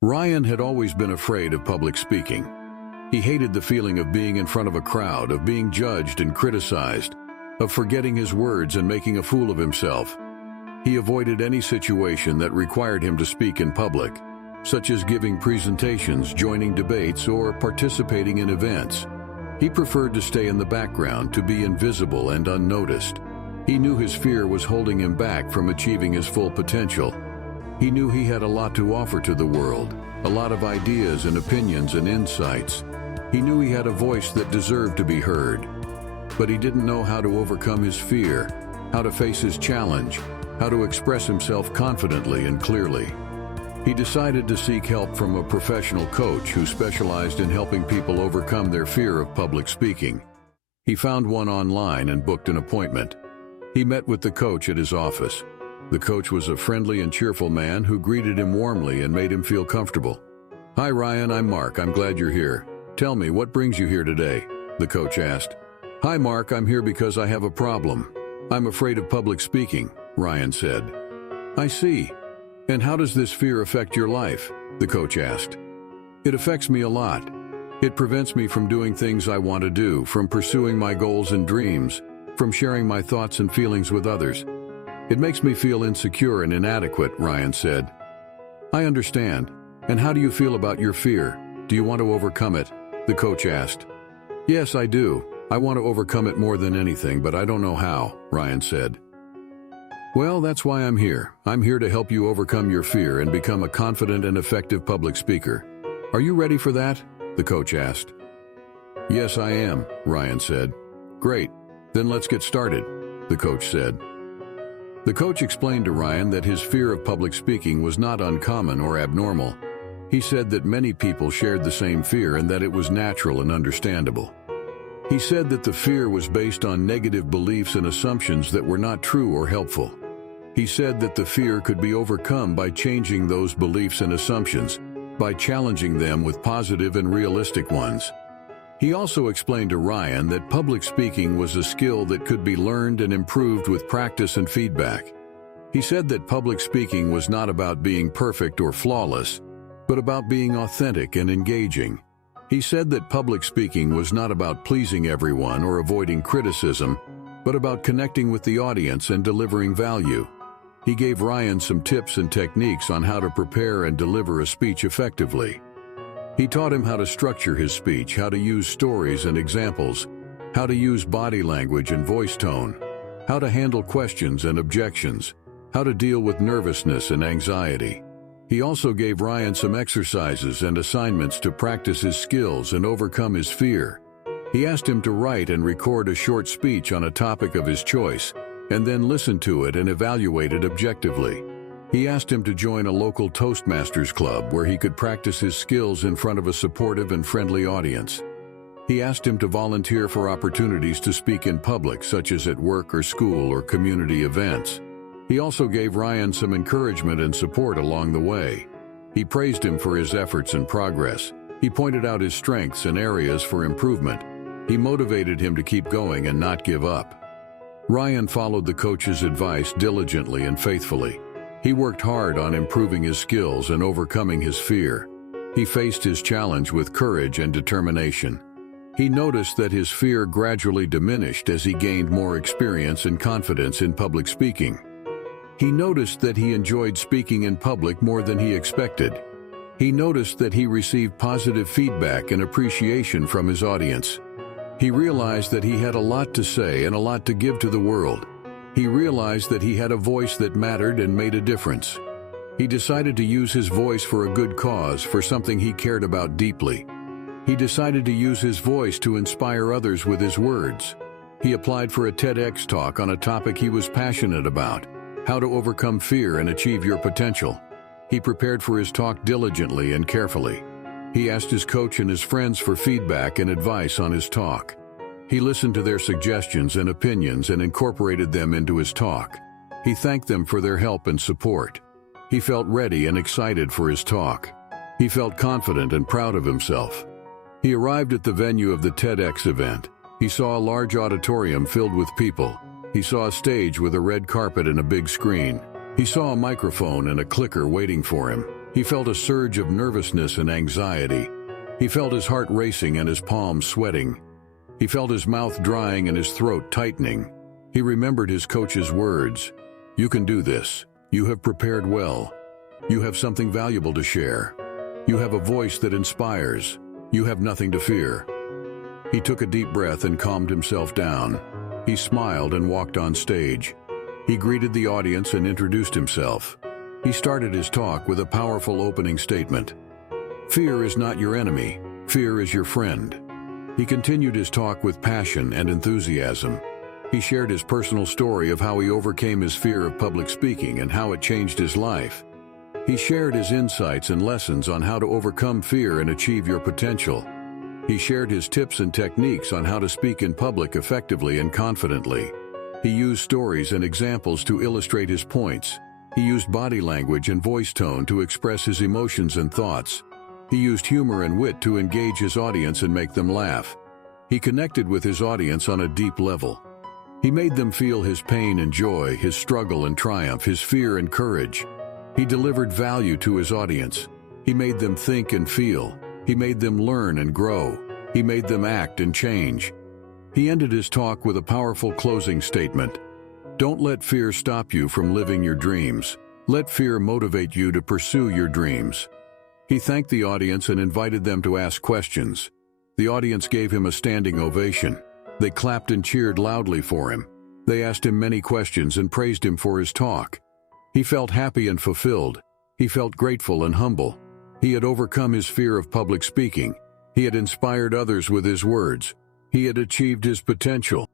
Ryan had always been afraid of public speaking. He hated the feeling of being in front of a crowd, of being judged and criticized, of forgetting his words and making a fool of himself. He avoided any situation that required him to speak in public, such as giving presentations, joining debates, or participating in events. He preferred to stay in the background, to be invisible and unnoticed. He knew his fear was holding him back from achieving his full potential. He knew he had a lot to offer to the world, a lot of ideas and opinions and insights. He knew he had a voice that deserved to be heard. But he didn't know how to overcome his fear, how to face his challenge, how to express himself confidently and clearly. He decided to seek help from a professional coach who specialized in helping people overcome their fear of public speaking. He found one online and booked an appointment. He met with the coach at his office. The coach was a friendly and cheerful man who greeted him warmly and made him feel comfortable. "Hi Ryan, I'm Mark. I'm glad you're here. Tell me, what brings you here today?" the coach asked. "Hi Mark, I'm here because I have a problem. I'm afraid of public speaking," Ryan said. "I see. And how does this fear affect your life?" the coach asked. "It affects me a lot. It prevents me from doing things I want to do, from pursuing my goals and dreams, from sharing my thoughts and feelings with others. It makes me feel insecure and inadequate," Ryan said. "I understand. And how do you feel about your fear? Do you want to overcome it?" the coach asked. "Yes, I do. I want to overcome it more than anything, but I don't know how," Ryan said. "Well, that's why I'm here. I'm here to help you overcome your fear and become a confident and effective public speaker. Are you ready for that?" the coach asked. "Yes, I am," Ryan said. "Great. Then let's get started," the coach said. The coach explained to Ryan that his fear of public speaking was not uncommon or abnormal. He said that many people shared the same fear and that it was natural and understandable. He said that the fear was based on negative beliefs and assumptions that were not true or helpful. He said that the fear could be overcome by changing those beliefs and assumptions, by challenging them with positive and realistic ones. He also explained to Ryan that public speaking was a skill that could be learned and improved with practice and feedback. He said that public speaking was not about being perfect or flawless, but about being authentic and engaging. He said that public speaking was not about pleasing everyone or avoiding criticism, but about connecting with the audience and delivering value. He gave Ryan some tips and techniques on how to prepare and deliver a speech effectively. He taught him how to structure his speech, how to use stories and examples, how to use body language and voice tone, how to handle questions and objections, how to deal with nervousness and anxiety. He also gave Ryan some exercises and assignments to practice his skills and overcome his fear. He asked him to write and record a short speech on a topic of his choice, and then listen to it and evaluate it objectively. He asked him to join a local Toastmasters club where he could practice his skills in front of a supportive and friendly audience. He asked him to volunteer for opportunities to speak in public, such as at work or school or community events. He also gave Ryan some encouragement and support along the way. He praised him for his efforts and progress. He pointed out his strengths and areas for improvement. He motivated him to keep going and not give up. Ryan followed the coach's advice diligently and faithfully. He worked hard on improving his skills and overcoming his fear. He faced his challenge with courage and determination. He noticed that his fear gradually diminished as he gained more experience and confidence in public speaking. He noticed that he enjoyed speaking in public more than he expected. He noticed that he received positive feedback and appreciation from his audience. He realized that he had a lot to say and a lot to give to the world. He realized that he had a voice that mattered and made a difference. He decided to use his voice for a good cause, for something he cared about deeply. He decided to use his voice to inspire others with his words. He applied for a TEDx talk on a topic he was passionate about: how to overcome fear and achieve your potential. He prepared for his talk diligently and carefully. He asked his coach and his friends for feedback and advice on his talk. He listened to their suggestions and opinions and incorporated them into his talk. He thanked them for their help and support. He felt ready and excited for his talk. He felt confident and proud of himself. He arrived at the venue of the TEDx event. He saw a large auditorium filled with people. He saw a stage with a red carpet and a big screen. He saw a microphone and a clicker waiting for him. He felt a surge of nervousness and anxiety. He felt his heart racing and his palms sweating. He felt his mouth drying and his throat tightening. He remembered his coach's words. "You can do this. You have prepared well. You have something valuable to share. You have a voice that inspires. You have nothing to fear." He took a deep breath and calmed himself down. He smiled and walked on stage. He greeted the audience and introduced himself. He started his talk with a powerful opening statement. "Fear is not your enemy. Fear is your friend." He continued his talk with passion and enthusiasm. He shared his personal story of how he overcame his fear of public speaking and how it changed his life. He shared his insights and lessons on how to overcome fear and achieve your potential. He shared his tips and techniques on how to speak in public effectively and confidently. He used stories and examples to illustrate his points. He used body language and voice tone to express his emotions and thoughts. He used humor and wit to engage his audience and make them laugh. He connected with his audience on a deep level. He made them feel his pain and joy, his struggle and triumph, his fear and courage. He delivered value to his audience. He made them think and feel. He made them learn and grow. He made them act and change. He ended his talk with a powerful closing statement. "Don't let fear stop you from living your dreams. Let fear motivate you to pursue your dreams." He thanked the audience and invited them to ask questions. The audience gave him a standing ovation. They clapped and cheered loudly for him. They asked him many questions and praised him for his talk. He felt happy and fulfilled. He felt grateful and humble. He had overcome his fear of public speaking. He had inspired others with his words. He had achieved his potential.